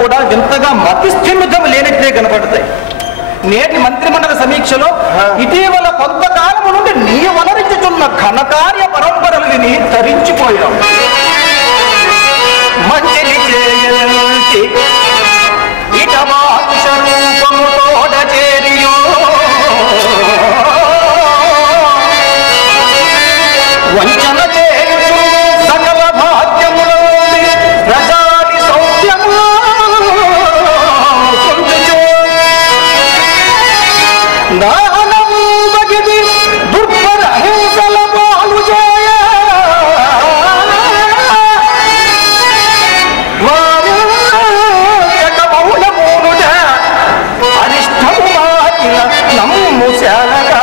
కూడా వింతగా మతిస్థిమితం లేనట్లే కనపడతాయి. నేటి మంత్రిమండలి సమీక్షలో ఇటీవల కొంతకాలం నుండి నీ వలరించుతున్న ఘనకార్య పరంపరలు విని తరించిపోయావు. మంచిని చేయించి ఇక మానుష రూపము తోడ చేరియో వంచన చేయుచు సకల భాగ్యములు ప్రజాది సౌఖ్యము పొందుచు దానం బగిది దుర్భర హింసల పాలు చేయ వారు జగమౌలమూనుట అరిష్టము మాకిన నమ్ము శాలగా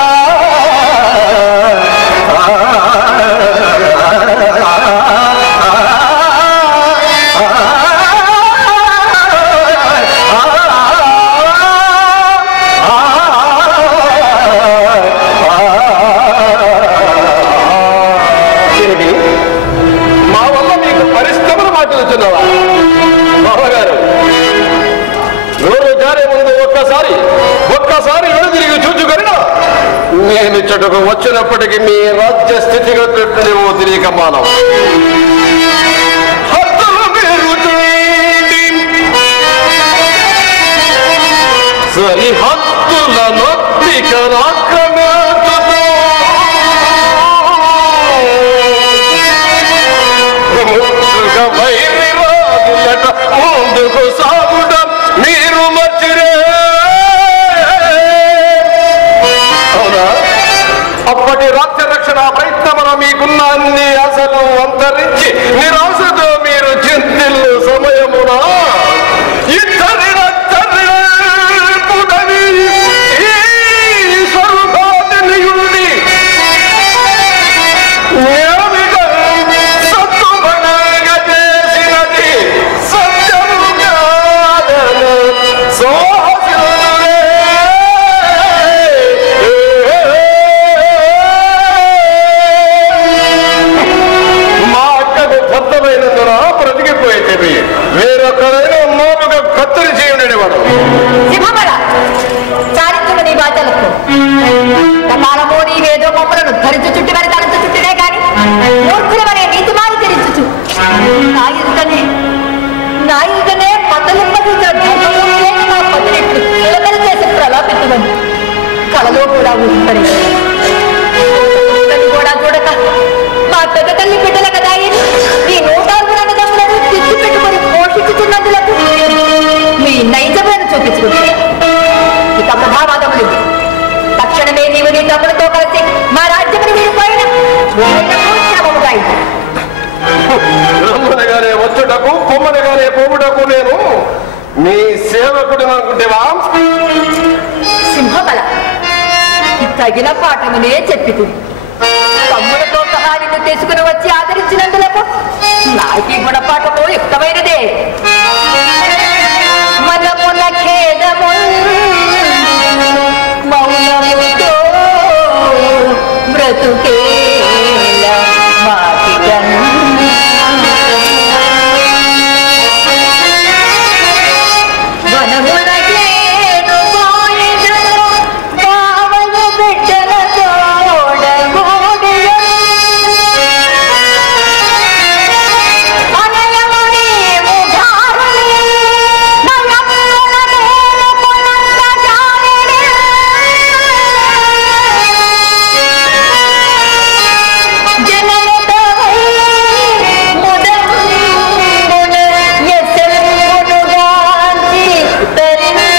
నేను ఇచ్చటకు వచ్చినప్పటికీ మీ రాజ్య స్థితిగతులేమో తిరిగి మానవ సరిహద్దుల నొప్పిక ముందుకు సాగుడం మీరు మర్చిరే. అప్పటి రాజ్య రక్షణ ప్రయత్నమున మీకున్న అన్ని ఆశలు అంతరించి నిరాశతో మీరు చింతిల్లు సమయమున ఇద్దరి వేరొకరైనా మోపుగా కత్తులు చేయండి వాడు. చారిత్రక నీ బాధ్యలకు కాలమో నీవేదో మమ్మలను ధరించు చుట్టివని తలంచు చుట్టినే కాని మూర్ఖులమనే నీతి మారి తెరించు నా ఇల్లునే పద్దలింపజూచిన పద్దెట్లు పిల్లలు చేసి ప్రలాపించమని కళలో కూడా ఊహిపడి కూడా చూడక మా పెద్ద తల్లి బిడ్డల కదా ఈ 106 అన్నదమ్ములను తెచ్చి పెట్టుకొని పోషించుతున్నందులకు మీ నైజములను చూపించుకుంటారు. ఇక ప్రభావాదములు తక్షణమే నీవు నీ తమ్ముడితో కలిసి మా రాజ్యమును వీడిపోయిన రమ్మనగానే వచ్చుటకు పొమ్మనగానే పోవుటకు నేను మీ సేవకుడు అనుకుంటేవా? సింహబల తగిన పాఠమునే చెప్పి తమ్ముడితో సహా నిన్ను తీసుకుని వచ్చి ఆదరించినందులకు నాకీ గుణపాఠము యుక్తమైనదే. మనమున ఖేదము మౌనముతో బ్రతుకేల మాకిగన్ వనమున కేను పోయిదను కావలు బిడ్డల తోడగోడియ అనయముని ముధారుని నయమున నేను కొనంత జాలిని జనముతవై ముదమున యసమునుగాంచి తరించి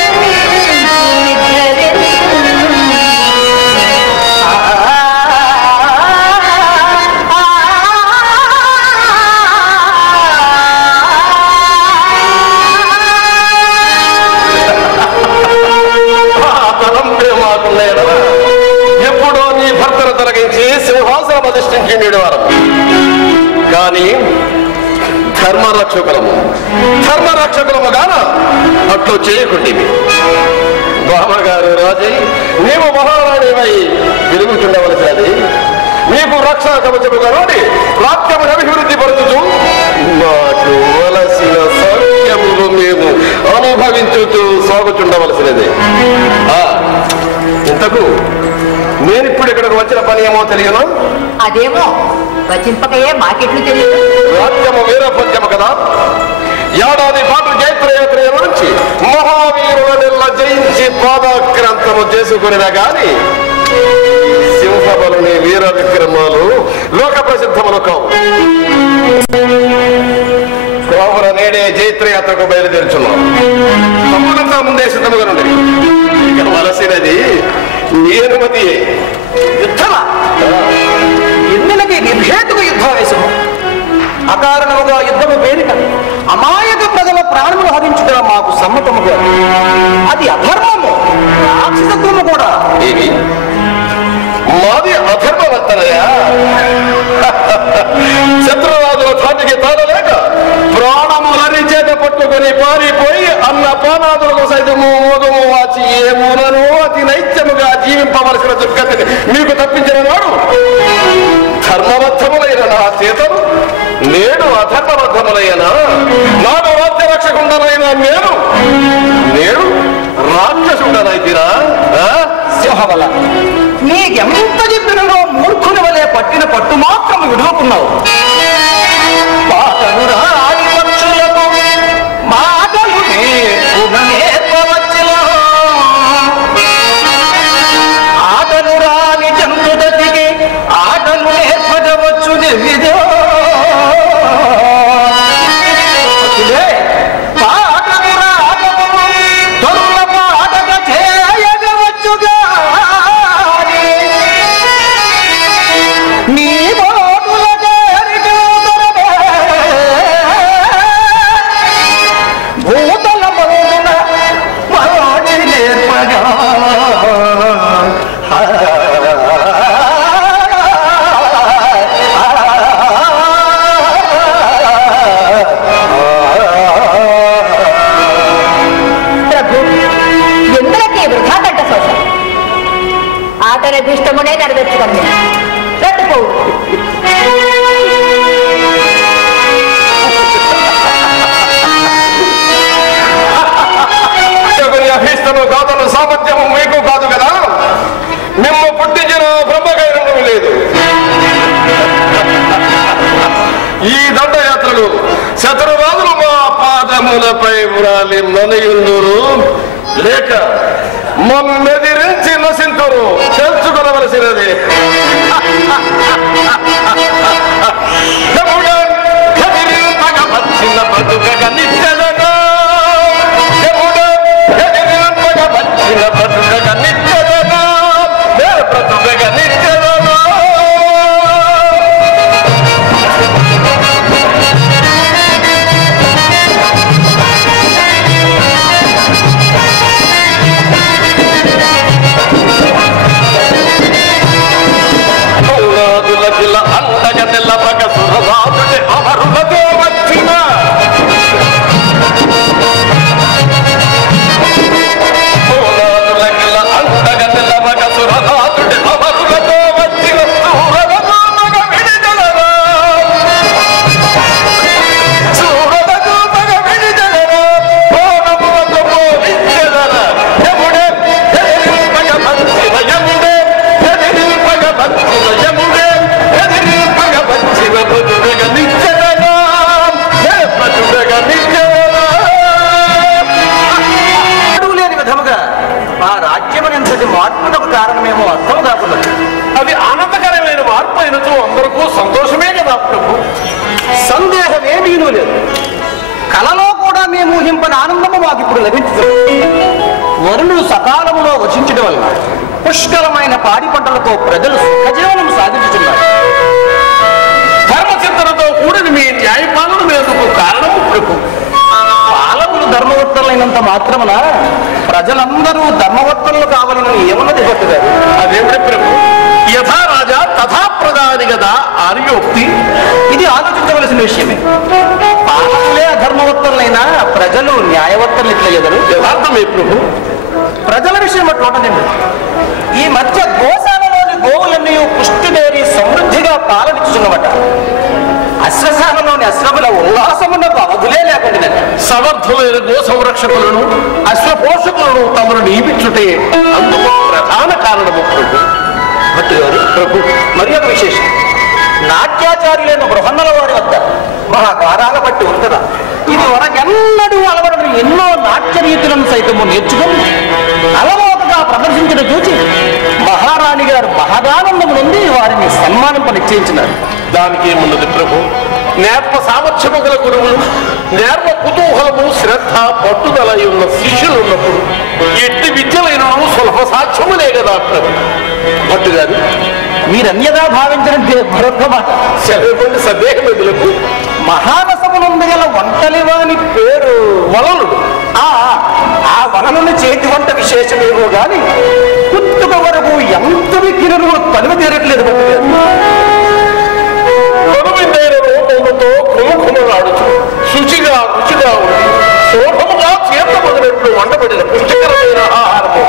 ఎప్పుడో నీ భర్తను తొలగించి సింహాసనం అధిష్ఠించిండు వారు. కానీ ధర్మరక్షకులము గాన అట్లు చేయకుండి. బామ్మగారు రాజై నీవు మహారాణివై వెలుగుతుండవలసినది. నీకు రక్షణ కవచముగా నుండి రాజ్యమును అభివృద్ధి పరచుచు మాకు వలసిన సౌఖ్యములు మేము అనుభవించుతూ సాగుచుండవలసినదే. ఇంతకు నేనిప్పుడు ఇక్కడికి వచ్చిన పని ఏమో తెలియను. అదేమో వచింపకయే మాకెట్లు తెలియదు. రాజ్యము వీరపద్యము కదా. ఏడాది పాటు జైత్రయాత్ర నుంచి మహావీరుల జయించి పాదాక్రాంతము చేసుకునేదా గాని సింహబలుని వీర విక్రమాలు లోక ప్రసిద్ధములు కావు. కావున నేడే జైత్రయాత్రకు బయలుదేరుచున్నాం. తప్పులంతా ముందే సిద్ధముగా నుండి ఇక వలసినది నీ అనుమతి. యుద్ధమా? ఎన్నిలకి నిర్భేతుక యుద్ధావేశము, అకారణముగా యుద్ధము పేరిట అమాయక ప్రజల ప్రాణములు హరించుట మాకు సమ్మతముగా. అది అధర్మము, రాక్షసత్వము కూడా. ఏమి మాది అధర్మవర్తనయా? శత్రురాజుల ధాటికి తాళలేక ప్రాణములని చేత పట్టుకుని పారిపోయి అన్న పానాదులకు సైతము మోగము వాచి ఏ మూలను అతి నైత్యముగా జీవింపవలసిన దుర్గతిని మీకు తప్పించిన వాడు ధర్మబద్ధములైన నా చేతను నేడు అధర్మబద్ధములైన నాడు రాజ్య రక్షకుండలైన నేను నేడు రాక్షసుండనైతిరా? సింహబల, నీకెంత చెప్పినలో మూర్ఖుని వలె పట్టిన పట్టు మాత్రం విడుకున్నావు. ఆటలు రాని చంద్రుదతికి ఆటలు నేర్పవచ్చు దివ్యదో. అభిష్టమునే నెరవేర్చుకోండి. రట్టుకో. అభిష్టము కాదను సామర్థ్యము మీకు కాదు కదా. మిమ్మ పుట్టించిన బ్రహ్మగైరము లేదు. ఈ దండయాత్రలు శత్రురాజులు మా పాదములపై వ్రాలి నలియుందురు లేక మమ్మెదిరించి నశింతురు తెలుసుకొనవలసినది. బతుకగా నిత్యదగా బతుకగా నిత్యదగా బ్రతుకగా నిత్యదగా. అంతగా తెల్ల పగ సురరాజుడి అమరులతో వచ్చిన అంతగా తెల్ల పగ సురరాజుడి అమరులతో వచ్చిన సూరదకు మగ విడిదలరా భోగములకు పోవించెదరా. యముడే పగ మంచిన యముడే పగ మంచిన యముడే లేని విధముగా ఆ రాజ్యమనింతటి మార్పులకు కారణమేమో అర్థం కాకున్నది. అది ఆనందకరమైన మార్పు అయినతో అందరికీ సంతోషమే కదా ప్రభు. సందేహమేమీ లేదు. కలలో కూడా మేము ఊహింపని ఆనందము మాకు ఇప్పుడు లభించుతుంది. వరుణుడు సకాలంలో వచించడం వల్ల పుష్కలమైన పాడి పంటలతో ప్రజలు సుఖజీవనం సాధించుతున్నారు. ధర్మచింతనతో కూడిన మీ న్యాయపాలన మేరకు కారణం ప్రభు. పాలకులు ధర్మవర్తలైనంత మాత్రమున ప్రజలందరూ ధర్మవర్తలు కావాలని ఏమన్నది పట్టుగారు. అదేమిటి ప్రభు? యథా రాజా తథా ప్రధాని కదా ఆర్యోక్తి. ఇది ఆలోచించవలసిన విషయమే. పాలకులే అధర్మవర్తలైనా ప్రజలు న్యాయవర్తలు ఇట్లా ఎదురు యథార్థమే ప్రభు. ప్రజల విషయం అట్లుంటదండి. ఈ మధ్య గోశాలలోని గోవులన్నీ పుష్టిమేరి సమృద్ధిగా పాలనిచ్చుతున్నమాట. అశ్వశాలలోని అశ్వముల ఉల్లాసమునకు అవధులే లేకుండా సమర్థులైన గో సంరక్షకులను అశ్వపోషకులను తమను నియమించుటే అందుకు ప్రధాన కారణము ప్రభు. భట్టు గారు ప్రభు మరి ఒక విశేషం, నాట్యాచార్యులైన బృహన్నల వారి వద్ద మహాకారాల బట్టి ఉంటుందా ఇది వరకెన్నడూ అలవడని ఎన్నో నాట్య రీతులను సైతము నేర్చుకుని అలవాటుగా ప్రదర్శించడం చూసి మహారాణి గారు మహదానందం నుండి వారిని సన్మానింప నిశ్చయించినారు. దానికి ఏమున్నది ప్రభు, నేర్ప సామర్థ్యము గల గురువులు, నేర్ప కుతూహలము, శ్రద్ధ, పట్టుదల ఉన్న శిష్యులు ఉన్నప్పుడు ఎట్టి విద్యలైన సులభ సాధ్యములే కదా ప్రభు. భట్టు గారు మీరన్యదా భావించిన మరొక మాట సెలవుకొని సందేహం ఎదులకు మహారసమునందు గల వంటలివాని పేరు వలలుడు. ఆ వలలను చేతి వంట విశేషమేమో గాని పుట్టుక వరకు ఎంత వికిరణు తనివి తీరట్లేదు. కనువిందైన రూపములతో కుమకుమలాడుతూ శుచిగా రుచిగా ఉంది శోభముగా చేతమగినట్లు వండబడిన పుష్టికరమైన ఆహారము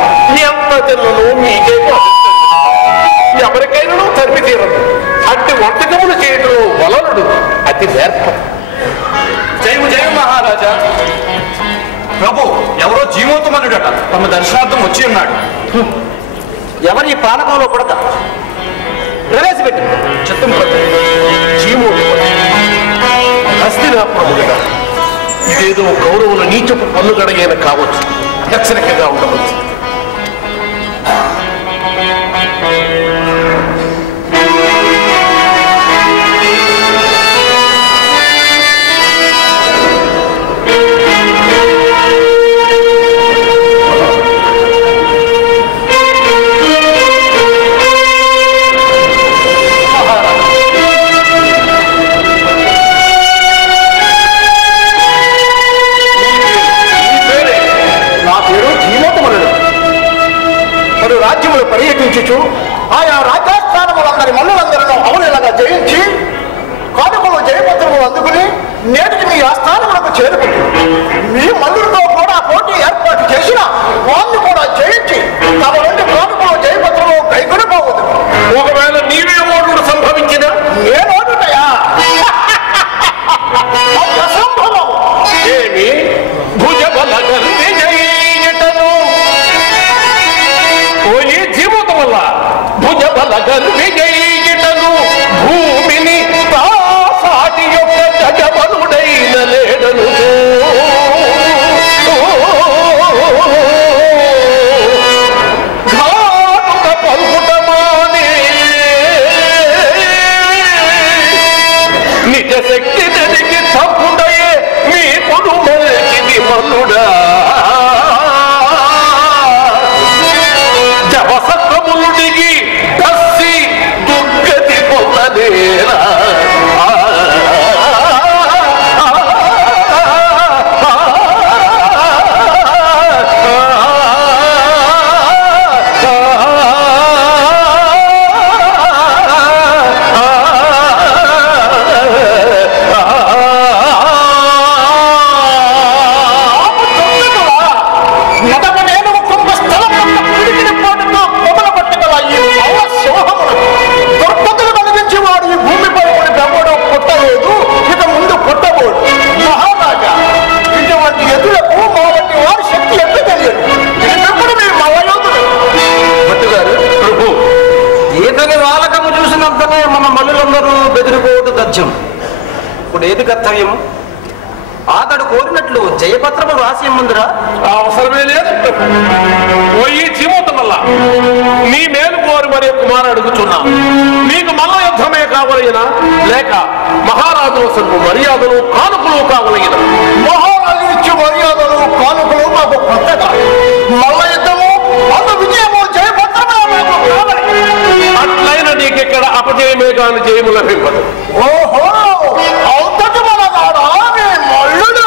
ఎంత తిన్నను మీకే ఎవరికైనా తరిమి తీరదు. అట్టి వంటకములు చేయడంలో వలనుడు అతి నేర్ప. జయము జయము మహారాజా. ప్రభు ఎవరో జీవోత్తమనుడట తమ దర్శనార్థం వచ్చి ఉన్నాడు. ఎవరి పానకంలో పడక ప్రవేశపెట్టి చిత్తం జీవోడు హస్తినాపురముగా ఇదేదో కౌరవుల నీచపు పన్నుగడగైన కావచ్చు, హెచ్చరికగా ఉండవచ్చు. రాజ్యములు పర్యటించుచు ఆయా రాజ్యస్థానములందరి మల్లులందరూ అవలీలగా జయించి కానుకలు జయపత్రములు అందుకుని నేటికి మీ ఆస్థానములకు చేరుకుంటుంది. మీ మల్లులతో కూడా పోటీ ఏర్పాటు చేసిన వాళ్ళు కూడా జయించి తమ నుండి కానుకలు జయపత్రము కైకొనిపోవద్దు. ఒకవేళ నీవే ఓటుడు సంభవించిన నేనోడుటయా అసంభవం. ఏమి భుజబల గర్విజయటను ఓయి జీవితం వల్ల భుజబల గర్విజయటను భూమిని సాటి యొక్క గజబలుడైన లేడను ఘాటుక పలుకుటమానే నిజ శక్తి నదికి తప్పుడయే మీ కుటుంబానికి మల్లుడా జవసత్వములుడిగి దస్సి దుర్గతి పొందలేరా మన మల్లులందరూ బెదిరిపోవడం తథ్యం. ఇప్పుడు ఏది కర్తవ్యం? అతడు కోరినట్లు జయపత్రము రాసి ముందురా అవసరమే లేదు. పోయి జీవితం వల్ల నీ మేలు కోరి మరి కుమారు అడుగుతున్నా. నీకు మల్ల యుద్ధమే కావలైనా లేక మహారాజుల సన్ను మర్యాదలు కానుకలు కావలైన? మహారాజు ఇచ్చే మర్యాదలు కానుకలు మాకు కొత్తగా. మల్ల యుద్ధము అందు విజయము జయపత్రమే మాకు కావాలి. అట్లయిన నీకెక్కడ అపజయమే కాని జయము లభింపదు. ఓహో అవుతటి మనగాడా నీ మల్లుడు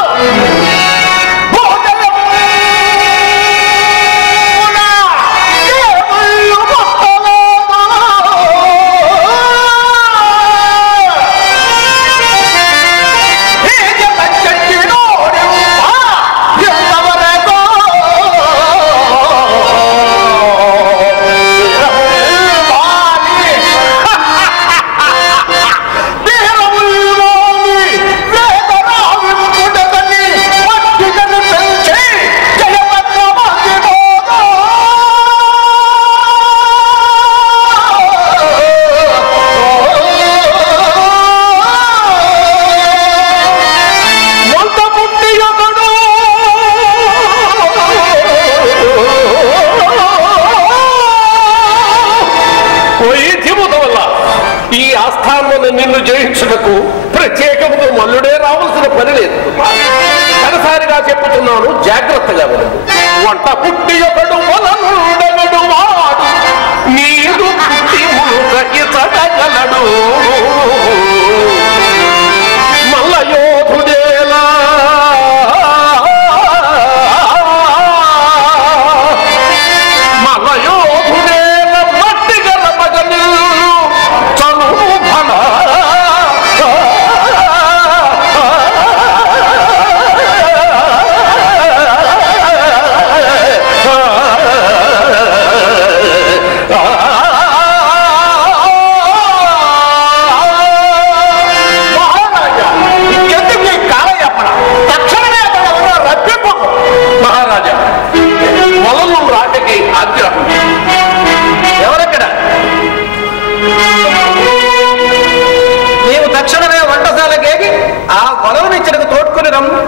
మల్లుడే రావాల్సిన పని లేదు. ఒకసారిగా చెప్పుతున్నాను, జాగ్రత్తగా వినండి. వంట పుట్టి ఒకడు మొదలుడగడు వాడు నీరు పుట్టి ఇతడగలడు మల్లయోధుడేలా మల్లయోధుడేలా మట్టి గలపగలు చనువు ఫల ఎవరక్కడ? నీవు తక్షణమే వంటశాలకేగి ఆ గొడవని ఇచ్చడికి తోడ్కొని రమ్ము.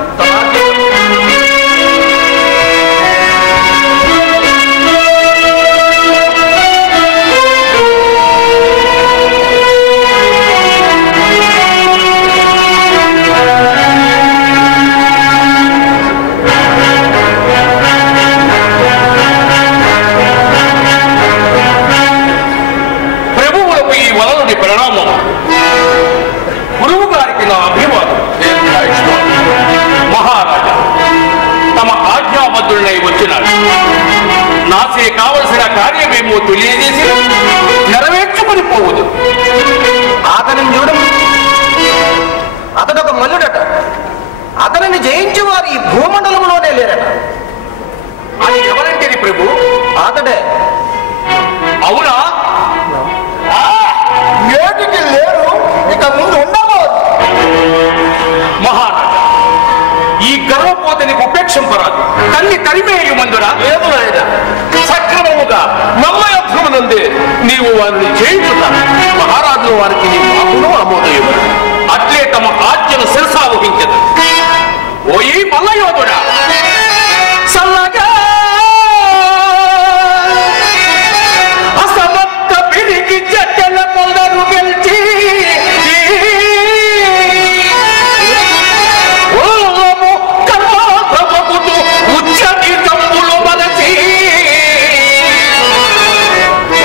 ప్రణామం. గురువు గారికి నా అభివాదం. మహారాజా తమ ఆజ్ఞాబద్ధులై వచ్చినారు. నాసే కావలసిన కార్యమేమో తెలియజేసి నెరవేర్చుకుని పోవదు. అతని చూడ అతడొక మల్లుడట. అతనిని జయించి వారు ఈ భూమండలంలోనే లేరట. అది ఎవరంటేది ప్రభు? అతడే. అవునా? ఏటికి లేరు, ఇక ముందు ఉండబోదు. మహారాజా ఈ గర్వపోతని ఉపేక్షింపరాదు. తల్లి తరిమేయు మందురా లేదు నాయన. సక్రమముగా మల్లయుద్ధమునందే నీవు వారిని జయించుతా. మహారాజుల వారికి నీ మాకును ఆమోదయము. అట్లే తమ ఆజ్ఞను శిరసావహించదు. ఓ ఈ మల్లయోధుడా సల్లగా అసమర్థ పిరికి జట్టెల కొందరు గెలిచి ఉచ్చని తమ్ములు మలచి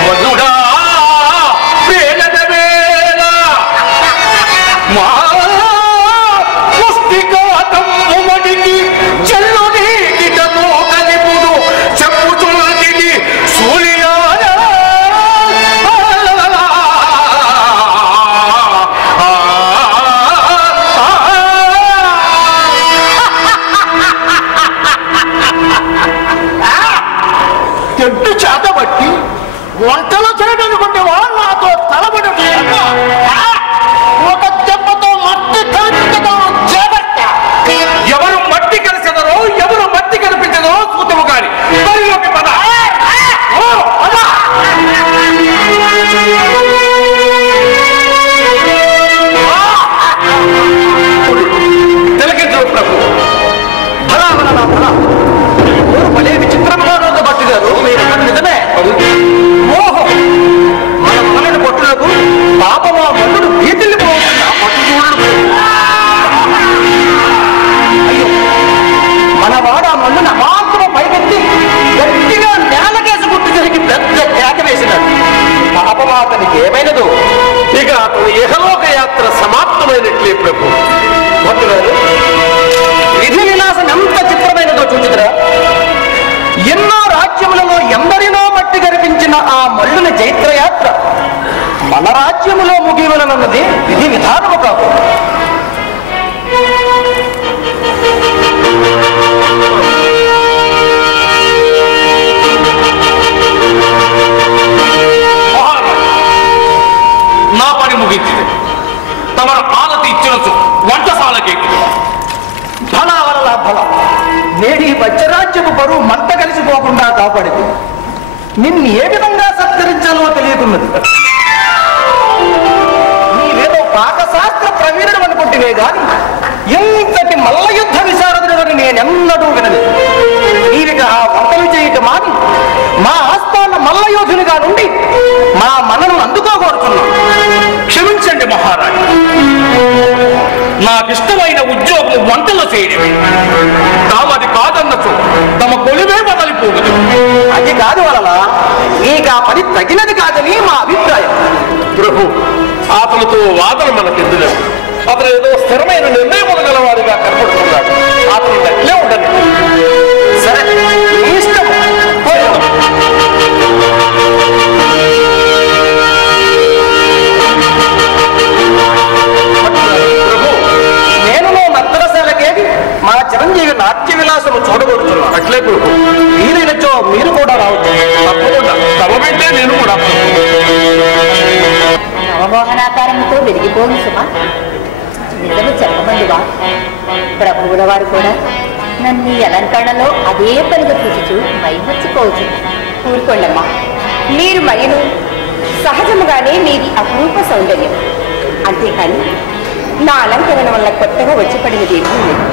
మధుడా వేలన వేల మా పుస్తికాతమ్ము మడికి చెల్లు నీటిటను కలిపుడు చెప్పుచున్నది సూర్యాల చెట్టు చేతబట్టి వంటలు చేయడనుకుంటేవా నాతో తలబడి ఒక దెబ్బతో మట్టి కలిపించడం చేపట్ట. ఎవరు మట్టి కలిసెదరో ఎవరు మట్టి కనిపించదో చూతము కాని బరిలోకి పద. తిలకించు ప్రభు. ఫలా ఫలా ఫలా భలే విచిత్రంగా రోజు భట్టి గారు మీరు నిజమే. మోహం మన మొదలైన పట్టులకు పాపమా మల్లుడు వీటిల్ని పోతున్నా పట్టు చూడడు. అయ్యో మనవాడు ఆ మల్లుని అమాంతరం పైకెత్తి గట్టిగా నేలకేసి గుర్తు జరిగి పెద్ద కేక వేసినాడు. పాపమా అతనికి ఏమైనదో. ఇక అతను ఇహలోక యాత్ర సమాప్తమైనట్లే ప్రభు. భట్టు గారు విధి విలాసం ఎంత చిత్రమైనదో చూచుదురా. ఎన్నో రాజ్యములలో ఎందరినో మట్టి గరిపించిన ఆ మల్లుల చైత్రయాత్ర మన రాజ్యములో ముగివలనన్నది విధి విధానము కాదు. నా పని ముగించింది. తమ ఆనతి ఇచ్చినచ్చు వంటశాలకి ఫలా వలల ఫల నేడి వచ్చరాజ్యపు బరువు మంట కలిసిపోకుండా కాపాడింది. నిన్ను ఏ విధంగా సత్కరించాలో తెలియకున్నది. నీవేదో పాకశాస్త్ర ప్రవీణుడు అనుకుంటువే గాని ఇంతటి మల్ల యుద్ధ విశారదుడని నేనెన్నడూ వినలేదు. నీవిగా ఆ వంటలు చేయటం మాని మా ఆస్థాన మల్ల యోధునిగా నుండి మా మనను అందుకోగోరుతున్నాం. క్షమించండి మహారాజు. నాకిష్టమైన ఉద్యోగం వంటలు చేయడమే. తామది కాదన్నచో తమ కొలివే బదలిపోదు. అది కాదు వలన నీకు ఆ పని తగినది కాదని మా అభిప్రాయం. ప్రభు, అతనితో వాదన మనకెందులేదు. అతను ఏదో స్థిరమైన నిర్ణయములు గలవాడిగా కనపడుతున్నాడు. అతను నట్లే ఉండదు. సరే, నీ ఇష్టం. మా చిరంజీవి నాట్య విలాసము చూడగొడుతున్నాను. అట్లే ప్రభు, వీలైనచో మీరు కూడా రావచ్చు. తప్పకుండా తమ వెంటే నేను కూడా. నవమోహనాకారంతో వెలిగిపోను సుమా. నిజము చెప్పమందువా, ప్రభువుల వారు కూడా నన్ను ఈ అలంకరణలో అదే పనిగా చూచుచు మైమర్చిపోవచ్చు. ఊరుకోండమ్మా, మీరు మరిను సహజముగానే మీది అపరూప సౌందర్యం. అంతేకాని నా అలంకరణ వల్ల కొత్తగా వచ్చి పడినది ఏమీ లేదు.